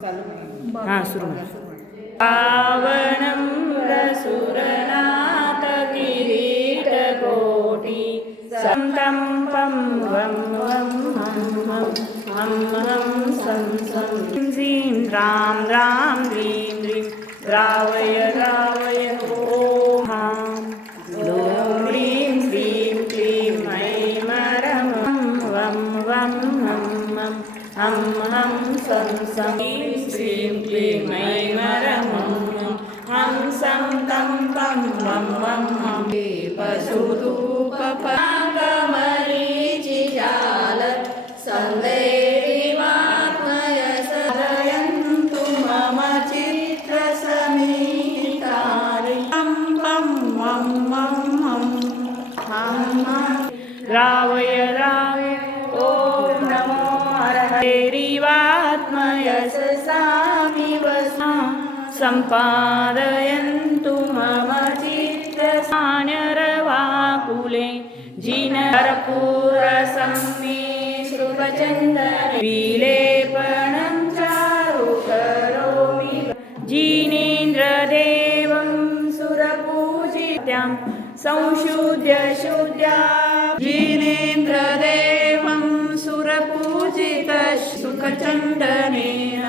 हाँ सुरू पावनं रसुरनाथ किरीटकोटि संतं पं वं वं हं हं सं सं ह्रीं रां रां ह्रीं ह्रीं द्रावय द्रावय ॐ हां ह्रीं ह्रीं क्लीं ऐं मरं वं वं हं हं सं सं श्रीं क्लीं ऐं मरं हं सं तं पं वं वं हं पशुधूपकमरीचिजाल सन्दैवात्मयसरयन्तु मम चित्रसमीतानि पं पं वं वं हं रावय रावय ॐ नमो हरहरिवात्मयसामिव सम्पादयन्तु मम चित्तसान्यरवाकुले जिनकर्पूरसम्मिश्रुतचन्दने विलेपनं चारु करोमि जिनेन्द्रदेवं सुरपूजितं संशुद्ध्य शुद्ध्या जिनेन्द्रदेवं सुरपूजित सुखचन्दनेन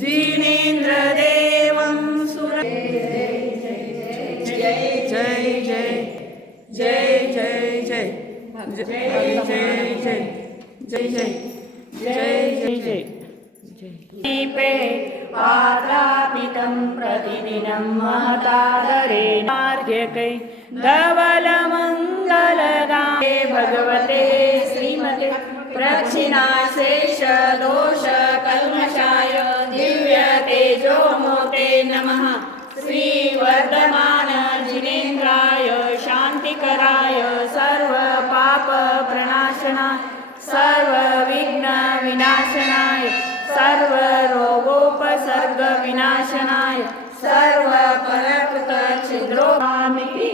जिनेन्द्रदेवं सुर जय जय जय जय जय जय जय जय जय जय जय जय जय दीपे पात्रापितं प्रतिदिनं महतादरेणार्घ्यकै धवलमङ्गलदाये भगवते श्रीमते प्रक्षिणाशेषदोषकल्मषाय दिव्यतेजोमूर्ते नमः श्रीवर्धमान जिनेन्द्राय शान्तिकराय सर्वपापप्रणाशनाय सर्वविघ्नविनाशनाय सर्वरोगोपसर्गविनाशनाय सर्वपरकृतछिद्रोगामिति